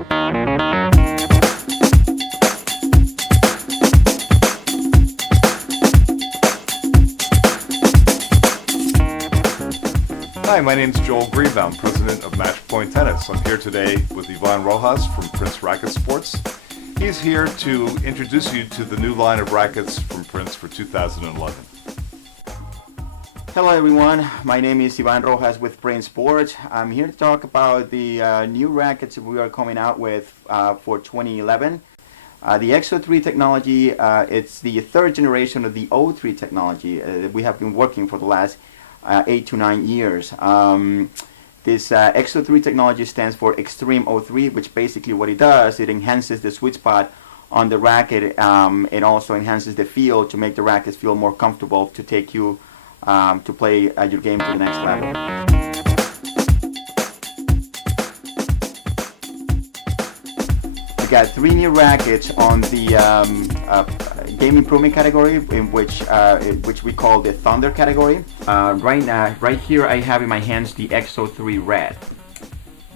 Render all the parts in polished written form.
Hi, my name is Joel Greenbaum, president of Match Point Tennis. I'm here today with Ivan Rojas from Prince Racket Sports. He's here to introduce you to the new line of rackets from Prince for 2011. Hello everyone, my name is Ivan Rojas with Prince Sports. I'm here to talk about the new rackets we are coming out with for 2011. The EXO3 technology, it's the third generation of the O3 technology that we have been working for the last 8 to 9 years. This EXO3 technology stands for Extreme O3, which basically what it does, it enhances the sweet spot on the racket and also enhances the feel to make the rackets feel more comfortable to take you to play your game to the next level. We got 3 new rackets on the game improvement category, in which we call the Thunder category. Right here I have in my hands the EXO3 Red.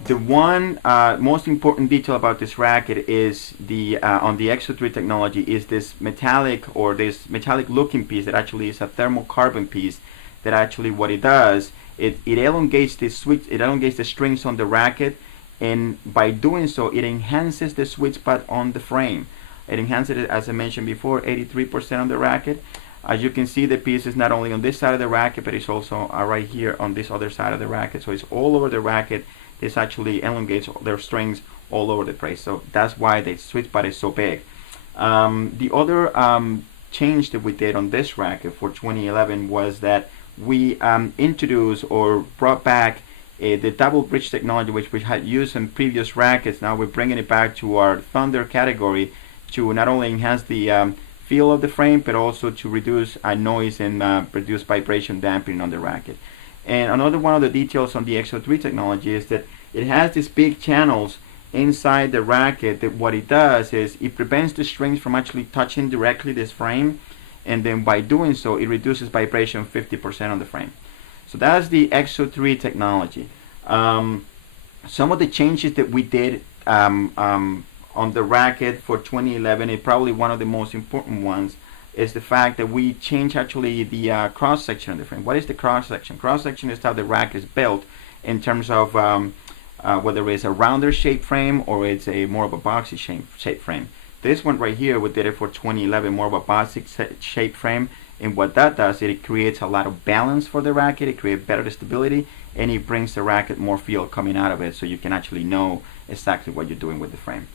The one most important detail about this racket is the on the EXO3 technology is this metallic looking piece that actually is a thermocarbon piece that actually what it does, it elongates the strings on the racket, and by doing so it enhances the sweet spot on the frame. It enhances it, as I mentioned before, 83% on the racket. As you can see, the piece is not only on this side of the racket, but it's also right here on this other side of the racket. So it's all over the racket. This actually elongates their strings all over the place. So that's why the sweet spot is so big. The other change that we did on this racket for 2011 was that we introduced or brought back the double bridge technology, which we had used in previous rackets. Now we're bringing it back to our Thunder category to not only enhance the feel of the frame, but also to reduce noise and reduce vibration dampening on the racket. And another one of the details on the EXO3 technology is that it has these big channels inside the racket that what it does is it prevents the strings from actually touching directly this frame, and then by doing so it reduces vibration 50% on the frame. So that's the EXO3 technology. Some of the changes that we did on the racket for 2011, and probably one of the most important ones, is the fact that we changed actually the cross section of the frame. What is the cross section? Cross section is how the racket is built in terms of whether it's a rounder shaped frame or it's a more of a boxy shaped frame. This one right here, we did it for 2011, more of a boxy shaped frame, and what that does, it creates a lot of balance for the racket, it creates better stability, and it brings the racket more feel coming out of it, so you can actually know exactly what you're doing with the frame.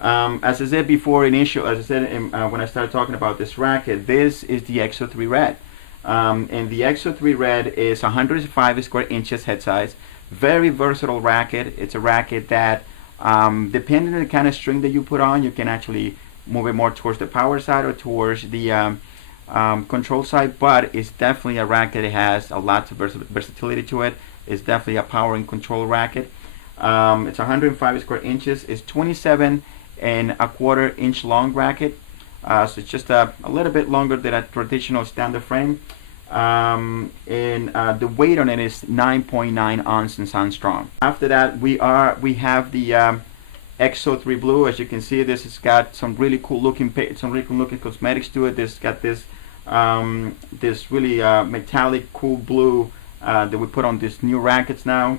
As I said before, when I started talking about this racket, this is the EXO3 Red. And the EXO3 Red is 105 square inches head size. Very versatile racket. It's a racket that, depending on the kind of string that you put on, you can actually move it more towards the power side or towards the control side, but it's definitely a racket that has a lot of versatility to it. It's definitely a power and control racket. It's 105 square inches. It's 27.25 inch long racket, so it's just a little bit longer than a traditional standard frame, and the weight on it is 9.9 ounces and strong. After that, we have the EXO3 Blue. As you can see, this has got some really cool looking cosmetics to it. This got this really metallic cool blue that we put on these new rackets now,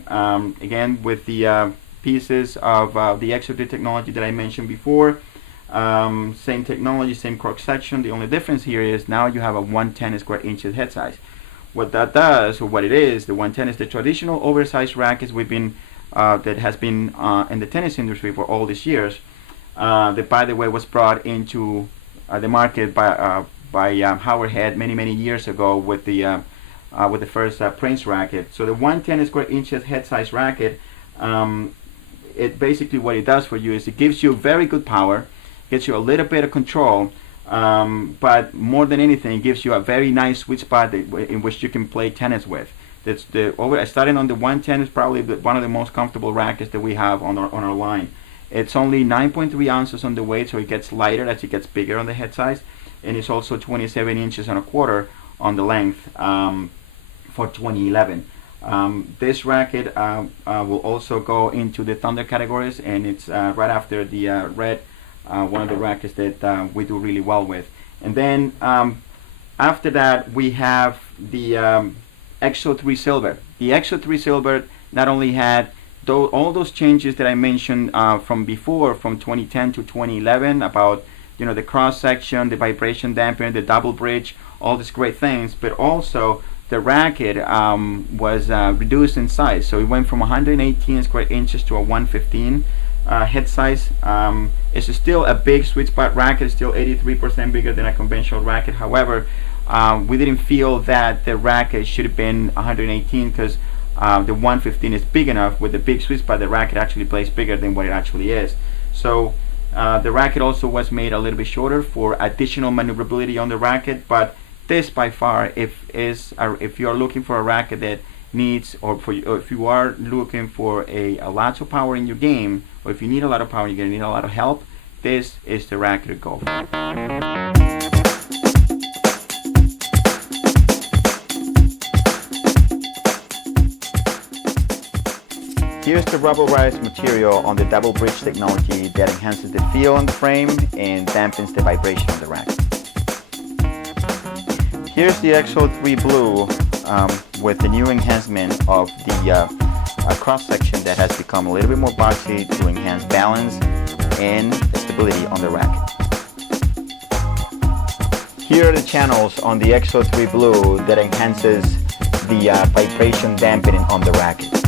again with the pieces of the EXO3 technology that I mentioned before. Same technology, same cross section. The only difference here is now you have a 110 square inches head size. What that does, or what it is, the 110 is the traditional oversized rackets that has been in the tennis industry for all these years. That, by the way, was brought into the market by Howard Head many years ago with the first Prince racket. So the 110 square inches head size racket, it basically what it does for you is it gives you very good power, gets you a little bit of control, but more than anything, it gives you a very nice sweet spot in which you can play tennis with. Starting on the 110 is probably one of the most comfortable rackets that we have on our line. It's only 9.3 ounces on the weight, so it gets lighter as it gets bigger on the head size, and it's also 27 inches and a quarter on the length for 2011. This racket will also go into the Thunder categories, and it's right after the red, one of the rackets that we do really well with. And then after that, we have the EXO3 Silver. The EXO3 Silver not only had all those changes that I mentioned from before, from 2010 to 2011, about the cross section, the vibration dampener, the double bridge, all these great things, but also the racket was reduced in size. So it went from 118 square inches to a 115 head size. It's still a big sweet spot racket. It's still 83% bigger than a conventional racket. However, we didn't feel that the racket should have been 118 because the 115 is big enough. With the big sweet spot, the racket actually plays bigger than what it actually is. So the racket also was made a little bit shorter for additional maneuverability on the racket. But this, by far, if you are looking for a racket that needs, or if you are looking for a lot of power in your game, or if you need a lot of power, you're gonna need a lot of help, this is the racket to go for. Here's the rubberized material on the double bridge technology that enhances the feel on the frame and dampens the vibration of the racket. Here's the EXO3 Blue with the new enhancement of the cross section that has become a little bit more boxy to enhance balance and stability on the racket. Here are the channels on the EXO3 Blue that enhances the vibration dampening on the racket.